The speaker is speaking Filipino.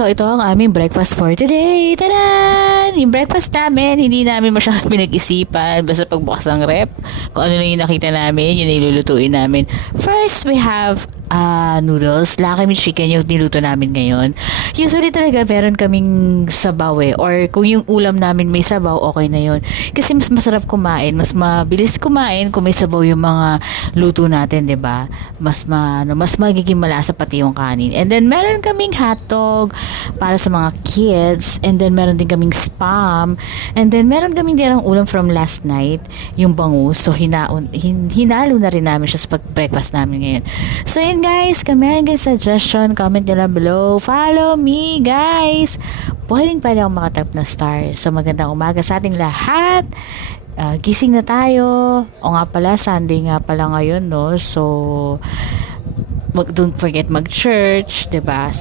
So, ito ang aming breakfast for today. Tadan! Yung breakfast namin, hindi namin masyadong pinag-isipan. Basta pagbukas ng rep, kung ano lang yung nakita namin, yun yung lulutuin namin. First, we have noodles. Laki with chicken yung niluto namin ngayon. Usually talaga, meron kaming sabaw eh. Or kung yung ulam namin may sabaw, okay na yun. Kasi mas masarap kumain, mas mabilis kumain kung may sabaw yung mga luto natin, 'di ba? Mas magiging malasa pati yung kanin. And then meron kaming hotdog para sa mga kids, and then meron din kaming spam, and then meron kaming dirang ulam from last night, yung bangus. So hinalo na rin namin siya sa breakfast namin ngayon. So yun guys, kung meron guys suggestion, comment nila below. Follow me guys. Pwede ako makatap na star. So magandang umaga sa ating lahat. Gising na tayo. O nga pala, Sunday nga pala ngayon, no? So, don't forget mag-church, 'di ba?